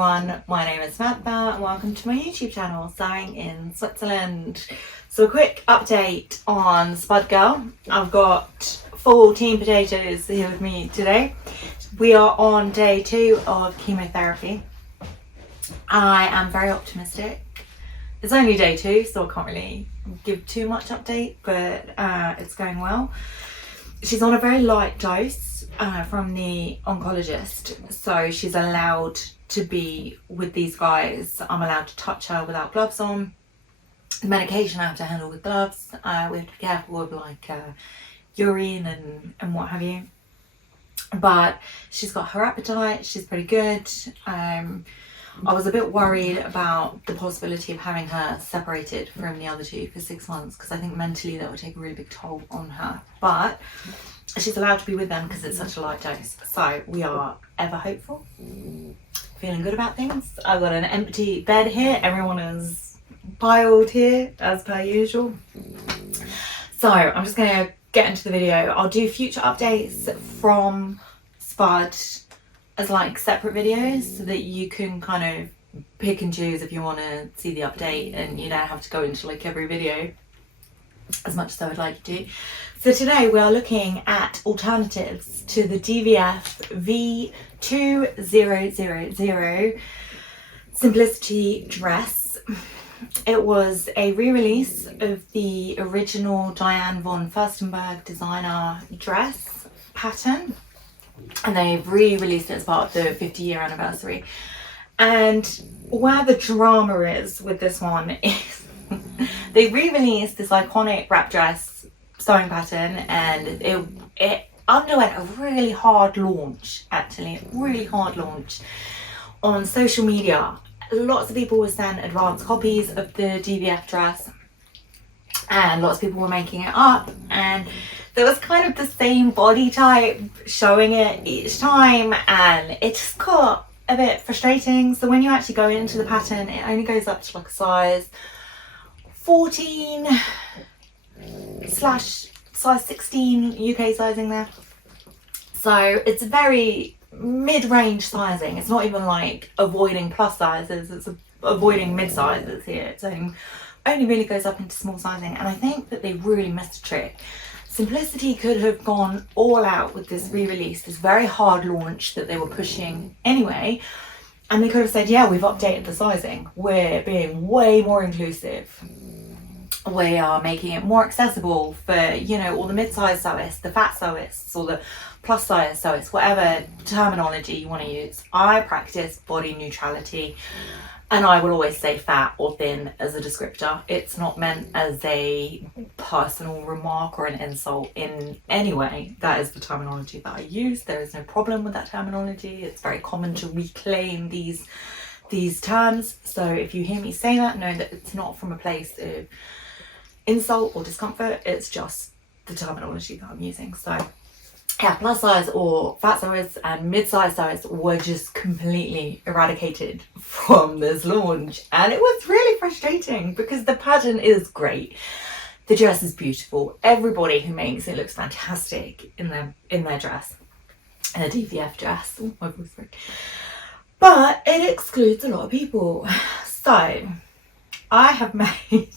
everyone, my name is Samantha and welcome to my YouTube channel, Sewing in Switzerland. So a quick update on Spud Girl. I've got full team potatoes here with me today. We are on day 2 of chemotherapy. I am very optimistic. It's only day 2, so I can't really give too much update, but it's going well. She's on a very light dose from the oncologist, so she's allowed to be with these guys. I'm allowed to touch her without gloves on. The medication I have to handle with gloves. We have to be careful of urine and what have you. But she's got her appetite, she's pretty good. I was a bit worried about the possibility of having her separated from the other two for 6 months, because I think mentally that would take a really big toll on her. But she's allowed to be with them because it's such a light dose. So we are ever hopeful, feeling good about things. I've got an empty bed here. Everyone is piled here as per usual. So I'm just going to get into the video. I'll do future updates from Spud as like separate videos so that you can kind of pick and choose if you want to see the update and you don't have to go into like every video as much as I would like you to. So today we are looking at alternatives to the DVF V2000 Simplicity dress. It was a re-release of the original Diane von Furstenberg designer dress pattern, and they've re-released it as part of the 50-year anniversary. And where the drama is with this one is they re-released this iconic wrap dress sewing pattern, and it underwent a really hard launch, actually, really hard launch on social media. Lots of people were sent advanced copies of the DVF dress, and lots of people were making it up, and there was kind of the same body type showing it each time, and it just got a bit frustrating. So when you actually go into the pattern, it only goes up to like a size 14 / size 16 UK sizing there. So it's very mid-range sizing. It's not even like avoiding plus sizes, it's avoiding mid sizes here. It's only really goes up into small sizing, and I think that they really missed a trick. Simplicity could have gone all out with this re-release, this very hard launch that they were pushing anyway, and they could have said, yeah, we've updated the sizing, we're being way more inclusive, we are making it more accessible for, you know, all the mid-size sewists, the fat sewists, or the plus size sewists, whatever terminology you want to use. I practice body neutrality, and I will always say fat or thin as a descriptor. It's not meant as a personal remark or an insult in any way. That is the terminology that I use. There is no problem with that terminology. It's very common to reclaim these terms. So if you hear me say that, know that it's not from a place of insult or discomfort. It's just the terminology that I'm using. So yeah, plus size or fat size and mid-size size were just completely eradicated from this launch, and it was really frustrating because the pattern is great, the dress is beautiful, everybody who makes it looks fantastic in their dress, in a DVF dress. Oh, my voice broke. But it excludes a lot of people. So I have made,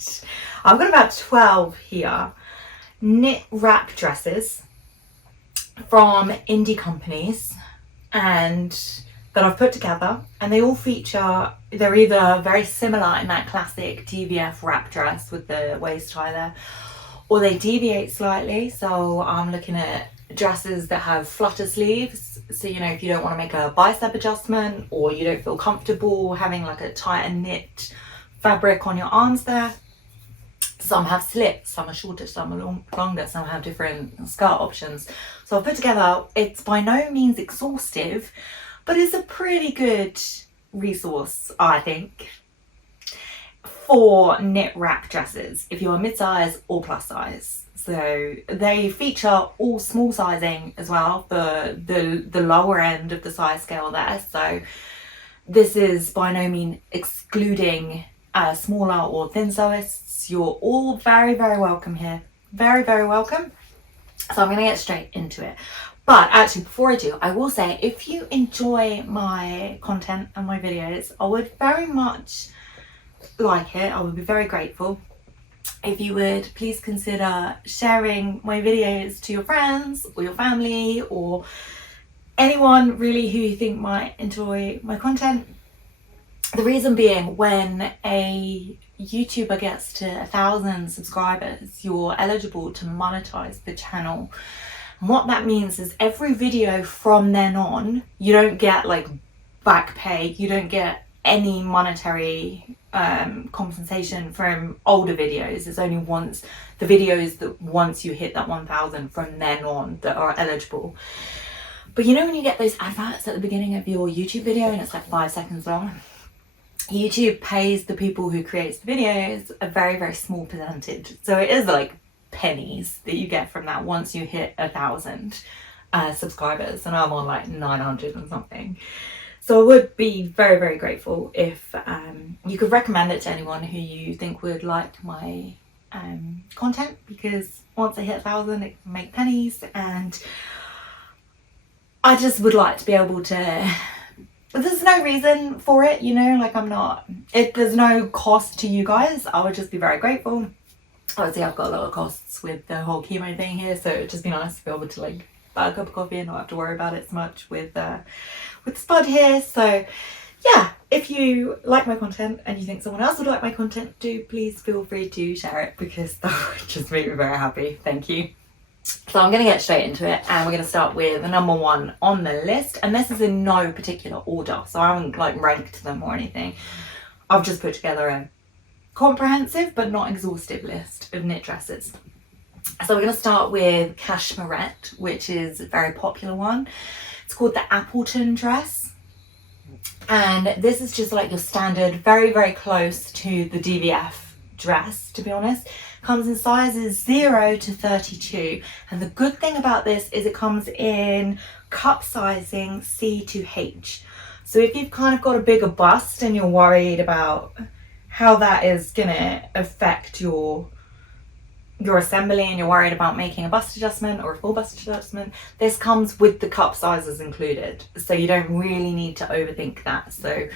I've got about 12 here, knit wrap dresses from indie companies and that I've put together, and they all feature, they're either very similar in that classic DVF wrap dress with the waist tie there, or they deviate slightly. So I'm looking at dresses that have flutter sleeves, so you know, if you don't want to make a bicep adjustment or you don't feel comfortable having like a tighter knit fabric on your arms there. Some have slits, some are shorter, some are longer, some have different skirt options. So I've put together, it's by no means exhaustive, but it's a pretty good resource, I think, for knit wrap dresses, if you're mid-size or plus size. So they feature all small sizing as well, the lower end of the size scale there. So this is by no means excluding smaller or thin sewists. You're all very, very welcome here. Very, very welcome. So I'm going to get straight into it. But actually, before I do, I will say, if you enjoy my content and my videos, I would very much like it. I would be very grateful if you would please consider sharing my videos to your friends or your family or anyone really who you think might enjoy my content. The reason being, when a YouTuber gets to 1,000 subscribers, you're eligible to monetize the channel. And what that means is every video from then on, you don't get like back pay, you don't get any monetary compensation from older videos. It's only once the videos that once you hit that 1,000 from then on that are eligible. But you know when you get those adverts at the beginning of your YouTube video and it's like 5 seconds long? YouTube pays the people who creates the videos a very, very small percentage. So it is like pennies that you get from that once you hit 1,000 subscribers, and I'm on like 900 and something. So I would be very, very grateful if you could recommend it to anyone who you think would like my content, because once I hit 1,000 it can make pennies, and I just would like to be able to, there's no reason for it, you know, like there's no cost to you guys. I would just be very grateful. Obviously I've got a lot of costs with the whole chemo thing here, so it'd just be nice to be able to like buy a cup of coffee and not have to worry about it so much with Spud here. So yeah, if you like my content and you think someone else would like my content, do please feel free to share it, because that would just make me very happy. Thank you. So I'm going to get straight into it, and we're going to start with the number one on the list, and this is in no particular order, so I haven't like ranked them or anything. I've just put together a comprehensive but not exhaustive list of knit dresses. So we're going to start with Cashmerette, which is a very popular one. It's called the Appleton dress, and this is just like your standard, very, very close to the DVF dress, to be honest. Comes in sizes 0 to 32, and the good thing about this is it comes in cup sizing C to H. So if you've kind of got a bigger bust and you're worried about how that is gonna affect your assembly, and you're worried about making a bust adjustment or a full bust adjustment, this comes with the cup sizes included, so you don't really need to overthink that. So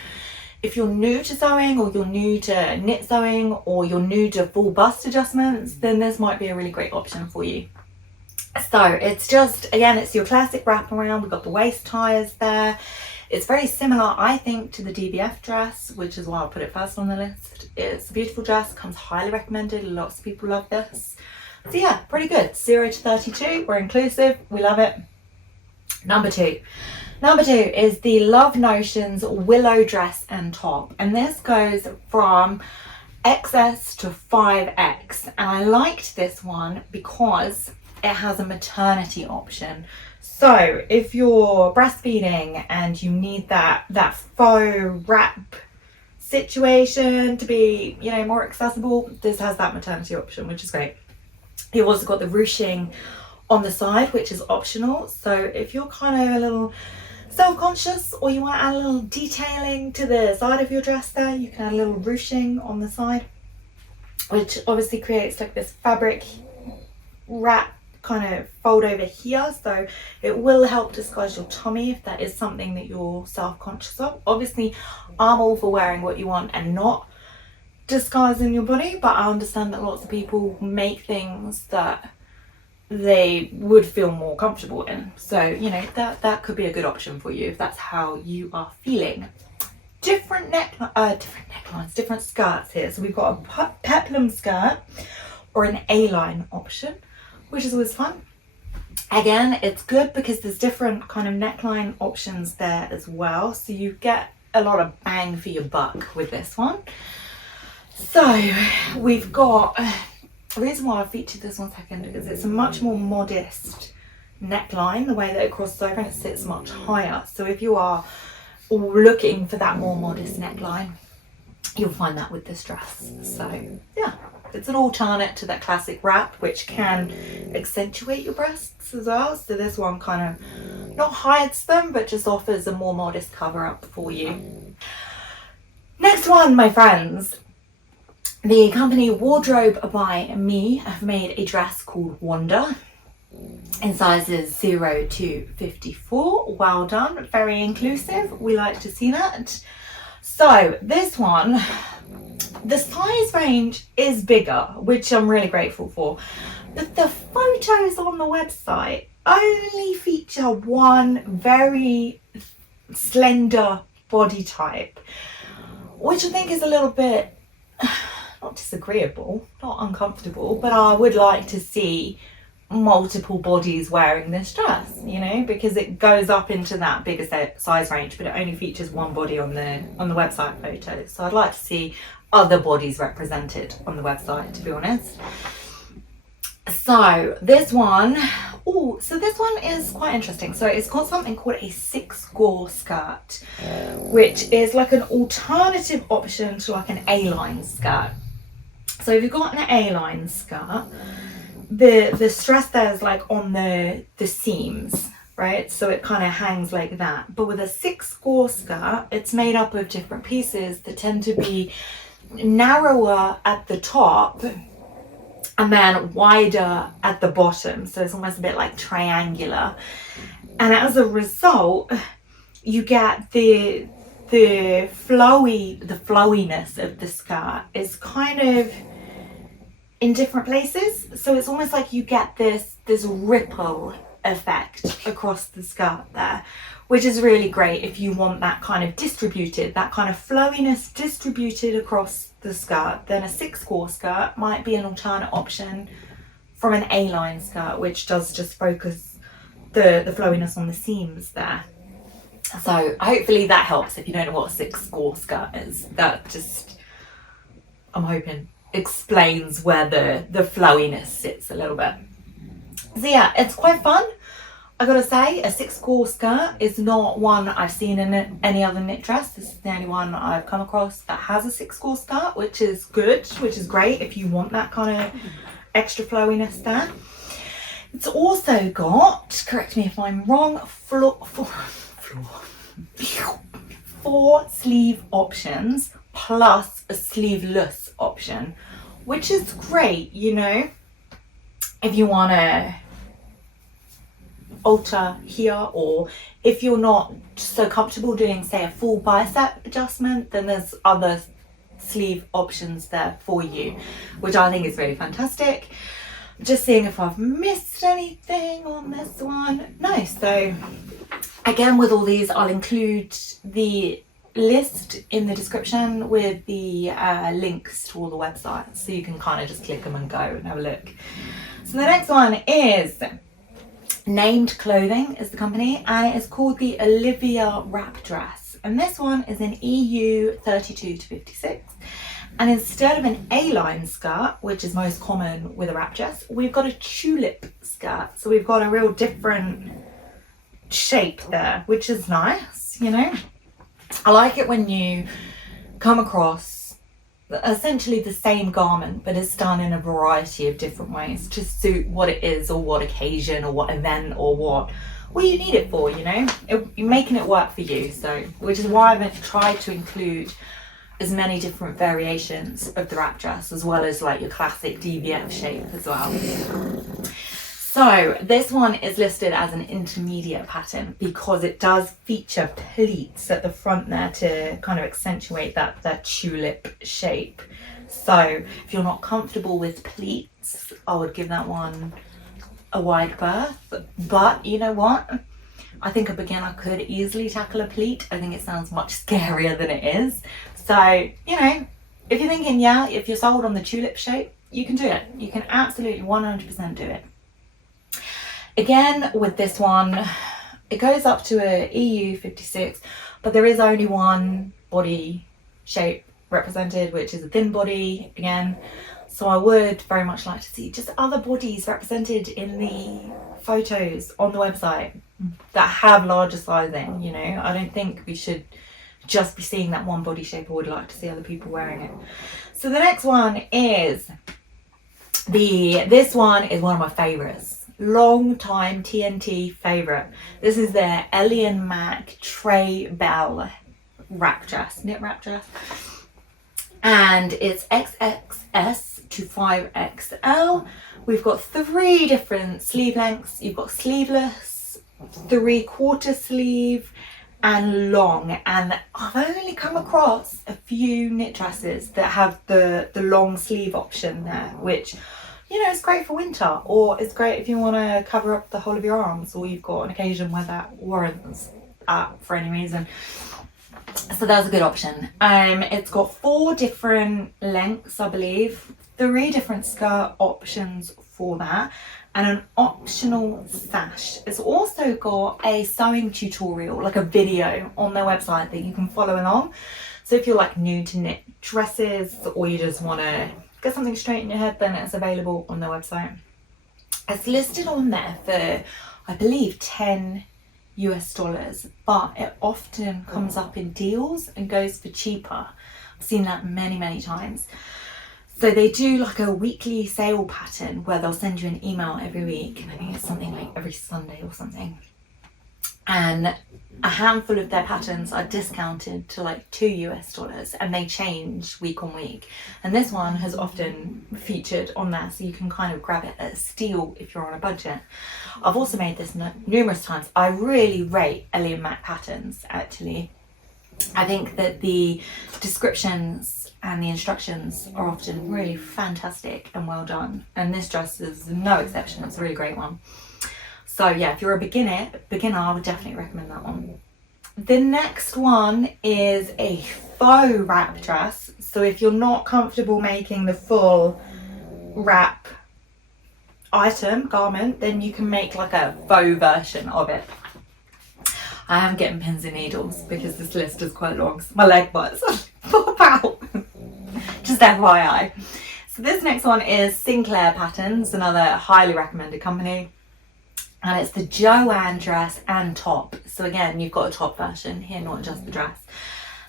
if you're new to sewing, or you're new to knit sewing, or you're new to full bust adjustments, then this might be a really great option for you. So it's just, again, it's your classic wraparound. We've got the waist ties there. It's very similar, I think, to the DVF dress, which is why I put it first on the list. It's a beautiful dress, comes highly recommended. Lots of people love this. So yeah, pretty good. 0 to 32, we're inclusive. We love it. Number two is the Love Notions Willow dress and top, and this goes from XS to 5X, and I liked this one because it has a maternity option. So if you're breastfeeding and you need that faux wrap situation to be, you know, more accessible, this has that maternity option, which is great. You've also got the ruching on the side, which is optional. So if you're kind of a little self-conscious, or you want to add a little detailing to the side of your dress there, you can add a little ruching on the side, which obviously creates like this fabric wrap kind of fold over here, so it will help disguise your tummy if that is something that you're self-conscious of. Obviously I'm all for wearing what you want and not disguising your body, but I understand that lots of people make things that they would feel more comfortable in. So, you know, that could be a good option for you if that's how you are feeling. Different necklines, different skirts here. So we've got a peplum skirt or an A-line option, which is always fun. Again, it's good because there's different kind of neckline options there as well. So you get a lot of bang for your buck with this one. So we've got, the reason why I featured this 1 second is it's a much more modest neckline, the way that it crosses over, and it sits much higher. So if you are looking for that more modest neckline, you'll find that with this dress. So yeah, it's an alternate to that classic wrap, which can accentuate your breasts as well. So this one kind of not hides them, but just offers a more modest cover up for you. Next one, my friends. The company Wardrobe by Me have made a dress called Wonder. in sizes 0 to 54. Well done, very inclusive. We like to see that. So this one, the size range is bigger, which I'm really grateful for, but the photos on the website only feature one very slender body type, which I think is a little bit not disagreeable, not uncomfortable, but I would like to see multiple bodies wearing this dress, you know, because it goes up into that bigger size range, but it only features one body on the website photos. So I'd like to see other bodies represented on the website, to be honest. So this one, so this one is quite interesting. So it's got something called a 6-gore skirt, which is like an alternative option to like an A-line skirt. So if you've got an A-line skirt, the stress there is like on the seams, right? So it kind of hangs like that. But with a 6-gore skirt, it's made up of different pieces that tend to be narrower at the top and then wider at the bottom. So it's almost a bit like triangular. And as a result, you get the flowiness of the skirt is kind of in different places. So it's almost like you get this ripple effect across the skirt there, which is really great if you want that kind of distributed, that kind of flowiness distributed across the skirt. Then a 6-gore skirt might be an alternate option from an A-line skirt, which does just focus the flowiness on the seams there. So hopefully that helps if you don't know what a 6-gore skirt is. That just, I'm hoping, explains where the flowiness sits a little bit. So yeah, it's quite fun. I gotta say, a 6-gore skirt is not one I've seen in any other knit dress. This is the only one I've come across that has a 6-gore skirt, which is good, which is great if you want that kind of extra flowiness there. It's also got, correct me if I'm wrong, 4 sleeve options plus a sleeveless option, which is great, you know, if you want to alter here, or if you're not so comfortable doing, say, a full bicep adjustment, then there's other sleeve options there for you, which I think is really fantastic. Just seeing if I've missed anything on this one. No, so again, with all these, I'll include the list in the description with the links to all the websites, so you can kind of just click them and go and have a look. So the next one is Named Clothing is the company, and it is called the Olivia wrap dress, and this one is in EU 32 to 56. And instead of an A-line skirt, which is most common with a wrap dress, we've got a tulip skirt. So we've got a real different shape there, which is nice, you know. I like it when you come across essentially the same garment, but it's done in a variety of different ways to suit what it is, or what occasion, or what event, or what you need it for, you know. You're making it work for you, so, which is why I've tried to include as many different variations of the wrap dress, as well as like your classic DVF shape as well. So this one is listed as an intermediate pattern because it does feature pleats at the front there to kind of accentuate that tulip shape. So if you're not comfortable with pleats, I would give that one a wide berth. But you know what? I think a beginner could easily tackle a pleat. I think it sounds much scarier than it is. So, you know, if you're thinking, yeah, if you're sold on the tulip shape, you can do it. You can absolutely 100% do it. Again, with this one, it goes up to a EU 56, but there is only one body shape represented, which is a thin body again. So I would very much like to see just other bodies represented in the photos on the website that have larger sizing, you know. I don't think we should just be seeing that one body shape. I would like to see other people wearing it. So the next one is this one is one of my favorites, long time TNT favorite. This is their Ellie and Mac Trey Bell wrap dress, knit wrap dress, and it's XXS to 5XL, We've got 3 different sleeve lengths. You've got sleeveless, 3/4 sleeve, and long. And I've only come across a few knit dresses that have the long sleeve option there, which, you know, it's great for winter, or it's great if you want to cover up the whole of your arms, or you've got an occasion where that warrants that for any reason. So that's a good option. It's got 4 different lengths, I believe, 3 different skirt options for that, and an optional sash. It's also got a sewing tutorial, like a video on their website that you can follow along. So if you're like new to knit dresses, or you just want to get something straight in your head, then it's available on their website. It's listed on there for, I believe, $10 US, but it often comes up in deals and goes for cheaper. I've seen that many times. So they do like a weekly sale pattern where they'll send you an email every week, and I think it's something like every Sunday or something. And a handful of their patterns are discounted to like $2 US, and they change week on week. And this one has often featured on there, so you can kind of grab it at a steal if you're on a budget. I've also made this numerous times. I really rate Ellie and Mac Patterns, actually. I think that the descriptions and the instructions are often really fantastic and well done, and this dress is no exception. It's a really great one. So yeah, if you're a beginner, I would definitely recommend that one. The next one is a faux wrap dress. So if you're not comfortable making the full wrap garment, then you can make like a faux version of it. I am getting pins and needles because this list is quite long, so my leg butts pop out. Just FYI. So this next one is Sinclair Patterns, another highly recommended company. And it's the Joan dress and top. So again, you've got a top version here, not just the dress.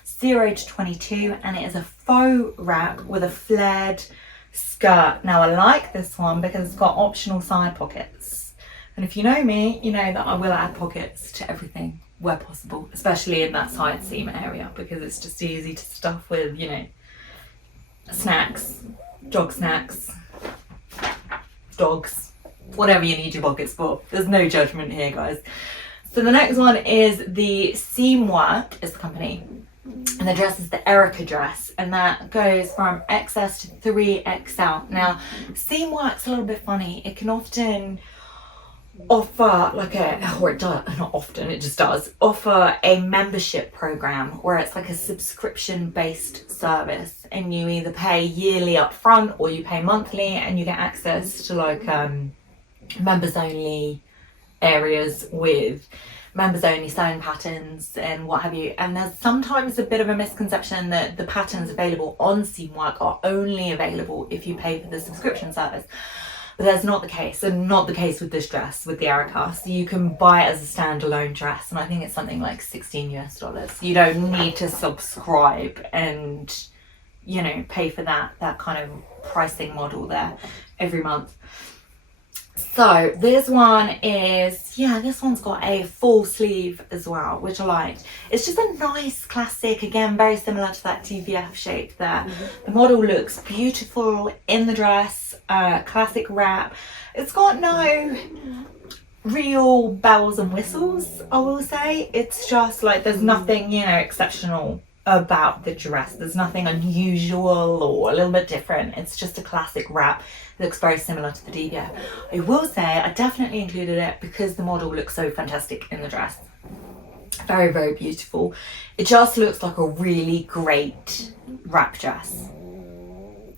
0 to 22, and it is a faux wrap with a flared skirt. Now I like this one because it's got optional side pockets. And if you know me, you know that I will add pockets to everything where possible, especially in that side seam area, because it's just easy to stuff with, you know, snacks, jog snacks, dogs, whatever you need your pockets for. There's no judgment here, guys. So the next one is the Seamwork is the company, and the dress is the Erica dress, and that goes from XS to 3XL. Now, Seamwork's a little bit funny. It can often offer like or it does, not often, it just does offer a membership program where it's like a subscription based service, and you either pay yearly up front or you pay monthly, and you get access to like members only areas with members only sewing patterns and what have you. And there's sometimes a bit of a misconception that the patterns available on Seamwork are only available if you pay for the subscription service. But that's not the case, and not the case with this dress, with the Erica. So you can buy it as a standalone dress, and I think it's something like $16 US. You don't need to subscribe and, you know, pay for that kind of pricing model there every month. So this one is, yeah, this one's got a full sleeve as well, which I liked. It's just a nice classic, again, very similar to that DVF shape there. The model looks beautiful in the dress, classic wrap. It's got no real bells and whistles, I will say. It's just like, there's nothing, you know, exceptional about the dress. There's nothing unusual or a little bit different. It's just a classic wrap. It looks very similar to the DVF. I will say I definitely included it because the model looks so fantastic in the dress. Very, very beautiful. It just looks like a really great wrap dress.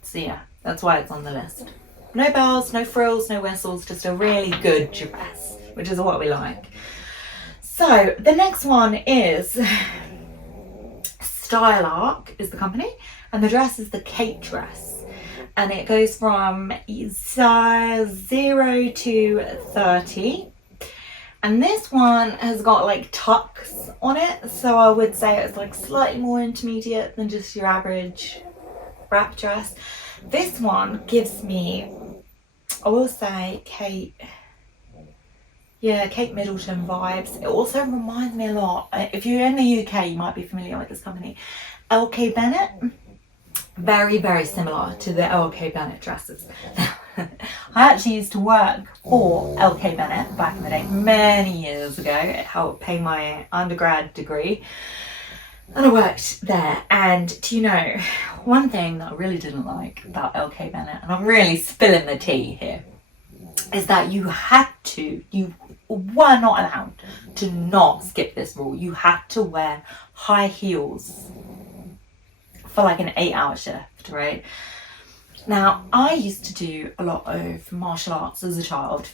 So yeah, that's why it's on the list. No bells, no frills, no whistles, just a really good dress, which is what we like. So the next one is Style Arc is the company, and the dress is the Cape dress, and it goes from 0 to 30, and this one has got like tucks on it, so I would say it's like slightly more intermediate than just your average wrap dress. This one gives me, I will say, Kate Middleton vibes. It also reminds me a lot, if you're in the UK, you might be familiar with this company, LK Bennett. Very, very similar to the LK Bennett dresses. I actually used to work for LK Bennett back in the day, many years ago. It helped pay my undergrad degree. And I worked there, and do you know, one thing that I really didn't like about LK Bennett, and I'm really spilling the tea here, is that you were not allowed to not skip this rule. You had to wear high heels for like an 8-hour shift, right? Now, I used to do a lot of martial arts as a child.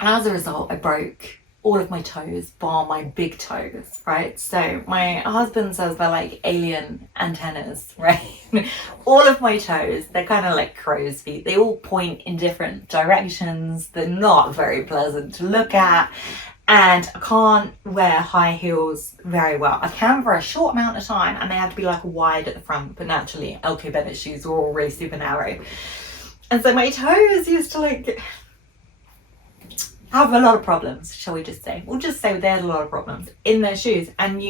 As a result, I broke all of my toes, bar my big toes, right? So my husband says they're like alien antennas, right? All of my toes, they're kind of like crow's feet. They all point in different directions. They're not very pleasant to look at. And I can't wear high heels very well. I can for a short amount of time, and they have to be like wide at the front, but naturally LK Bennett shoes were all really super narrow. And so my toes used to like have a lot of problems, shall we just say. We'll just say they had a lot of problems in their shoes. And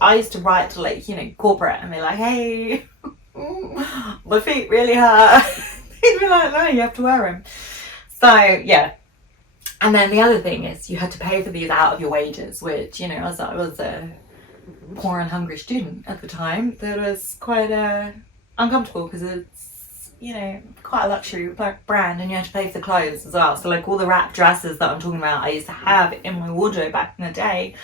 I used to write to like, you know, corporate and be like, hey, my feet really hurt. They'd be like, no, you have to wear them. So yeah. And then the other thing is you had to pay for these out of your wages, which, you know, as I was a poor and hungry student at the time, that was quite uncomfortable because it's, you know, quite a luxury brand, and you had to pay for the clothes as well. So like all the wrap dresses that I'm talking about, I used to have in my wardrobe back in the day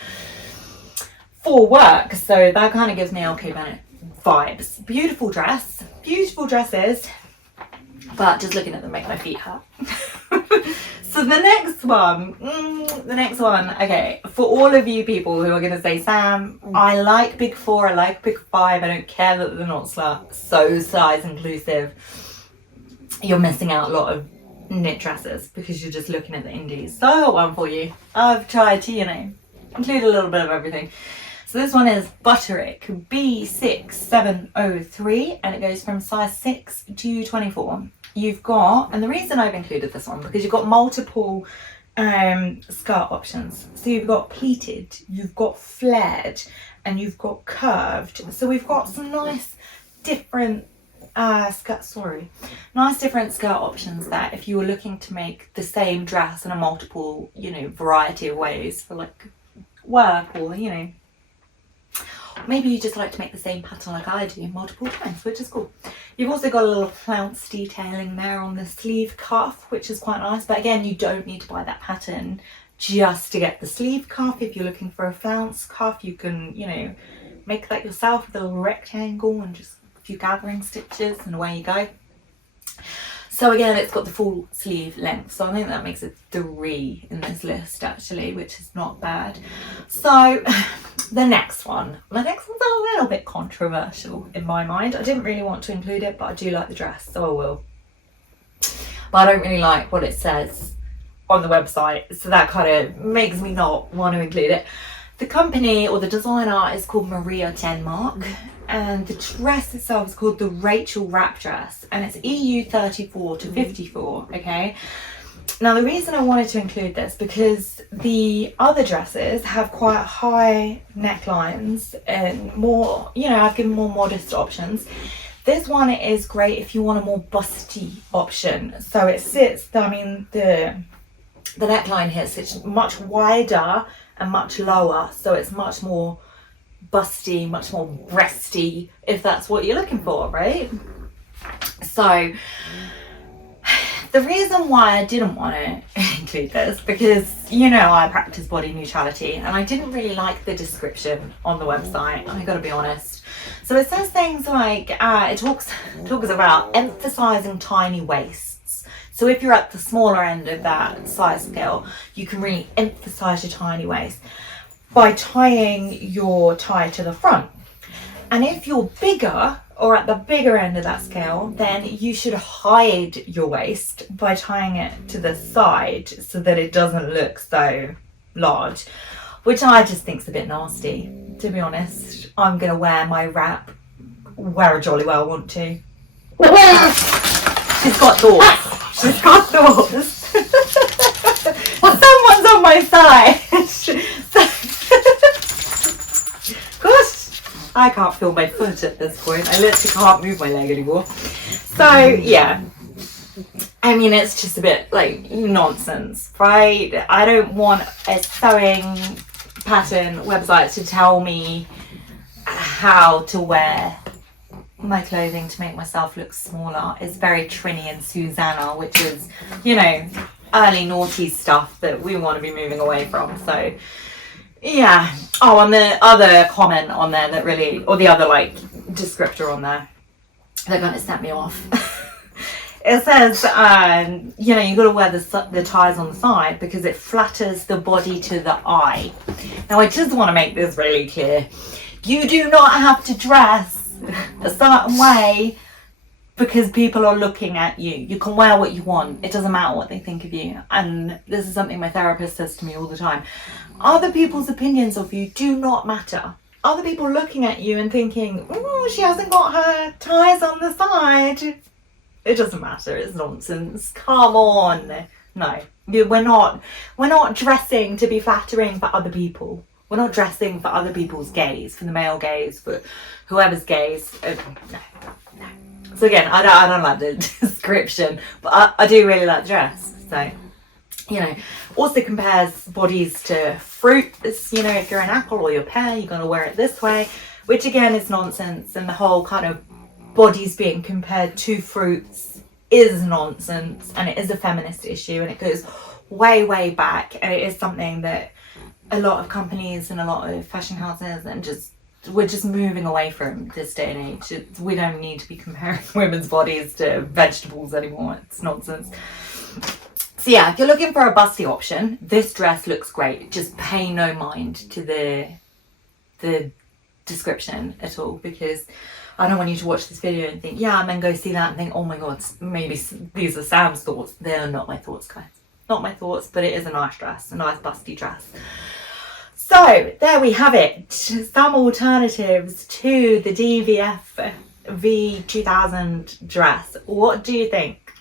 for work. So that kind of gives me LK Bennett vibes. Beautiful dresses, but just looking at them make my feet hurt. So the next one, okay, for all of you people who are going to say, Sam, I like big 4, I like big 5, I don't care that they're not so size inclusive, you're missing out a lot of knit dresses because you're just looking at the indies. So I got one for you. I've tried to, you know, include a little bit of everything. So this one is Butterick B6703, and it goes from size 6 to 24. You've got, and the reason I've included this one, because you've got multiple skirt options. So you've got pleated, you've got flared, and you've got curved. So we've got some nice different nice different skirt options that if you were looking to make the same dress in a multiple, you know, variety of ways for like work, or, you know, maybe you just like to make the same pattern like I do multiple times, which is cool. You've also got a little flounce detailing there on the sleeve cuff, which is quite nice. But again, you don't need to buy that pattern just to get the sleeve cuff. If you're looking for a flounce cuff, you can, you know, make that yourself with a little rectangle and just a few gathering stitches, and away you go. So again, it's got the full sleeve length, so I think that makes it 3 in this list actually, which is not bad. So the next one's a little bit controversial in my mind. I didn't really want to include it, but I do like the dress, so I will. But I don't really like what it says on the website, so that kind of makes me not want to include it. The company or the designer is called Maria Denmark, and the dress itself is called the Rachel wrap dress, and it's EU 34 to 54, okay? Now the reason I wanted to include this, because the other dresses have quite high necklines and more, you know, I've given more modest options. This one is great if you want a more busty option. So it sits, I mean, the neckline here sits much wider and much lower, so it's much more busty, much more breasty, if that's what you're looking for, right? So the reason why I didn't want to include this, because, you know, I practice body neutrality, and I didn't really like the description on the website, I gotta be honest. So it says things like, it talks about emphasizing tiny waists. So if you're at the smaller end of that size scale, you can really emphasize your tiny waist by tying your tie to the front. And if you're bigger, or at the bigger end of that scale, then you should hide your waist by tying it to the side so that it doesn't look so large, which I just think's a bit nasty, to be honest. I'm gonna wear my wrap where I jolly well want to. She's got thoughts. She's got thoughts. Someone's on my side. Gosh, I can't feel my foot at this point. I literally can't move my leg anymore. So yeah. I mean, it's just a bit like nonsense, right? I don't want a sewing pattern website to tell me how to wear my clothing to make myself look smaller. It's very Trini and Susanna, which is, you know, early naughty stuff that we want to be moving away from. So yeah. Oh, and the other comment on there that really, or the other like descriptor on there that kind of set me off. It says, you know, you got to wear the ties on the side because it flatters the body to the eye. Now, I just want to make this really clear. You do not have to dress a certain way because people are looking at you. You can wear what you want. It doesn't matter what they think of you. And this is something my therapist says to me all the time. Other people's opinions of you do not matter. Other people looking at you and thinking, oh, she hasn't got her ties on the side. It doesn't matter. It's nonsense. Come on. No, we're not dressing to be flattering for other people. We're not dressing for other people's gaze, for the male gaze, for whoever's gaze. No. So again, I don't like the description, but I do really like the dress. So, you know, also compares bodies to fruits. You know, if you're an apple or you're a pear, you're going to wear it this way, which again is nonsense. And the whole kind of bodies being compared to fruits is nonsense, and it is a feminist issue, and it goes way back, and it is something that a lot of companies and a lot of fashion houses and we're just moving away from this day and age. We don't need to be comparing women's bodies to vegetables anymore. It's nonsense. So yeah, if you're looking for a busty option, this dress looks great. Just pay no mind to the description at all, because I don't want you to watch this video and think, yeah, and then go see that and think, oh my god, maybe these are Sam's thoughts. They're not my thoughts, guys. Not my thoughts, but it is a nice dress, a nice busty dress. So there we have it. Some alternatives to the DVF V2000 dress. What do you think?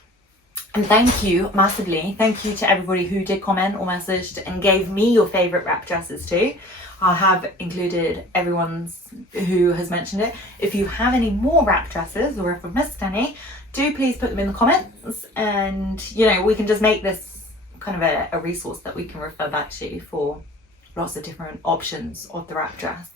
And thank you massively. Thank you to everybody who did comment or messaged and gave me your favourite wrap dresses too. I have included everyone's who has mentioned it. If you have any more wrap dresses or if I've missed any, do please put them in the comments, and you know, we can just make this kind of a resource that we can refer back to for lots of different options of the wrap dress.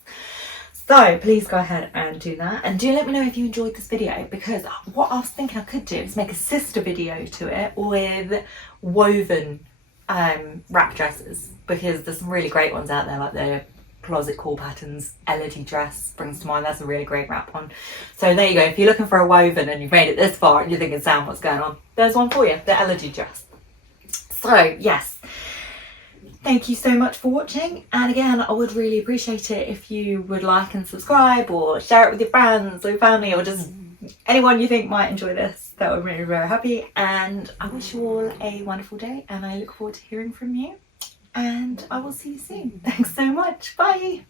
So please go ahead and do that, and do let me know if you enjoyed this video, because what I was thinking I could do is make a sister video to it with woven wrap dresses, because there's some really great ones out there, like the Closet Core Patterns Elodie dress springs to mind. That's a really great wrap one. So there you go. If you're looking for a woven and you've made it this far and you're thinking, Sam, what's going on? There's one for you, the Elodie dress. So yes, thank you so much for watching, and again, I would really appreciate it if you would like and subscribe, or share it with your friends or your family, or just anyone you think might enjoy this. That would make me very happy, and I wish you all a wonderful day, and I look forward to hearing from you, and I will see you soon. Thanks so much. Bye.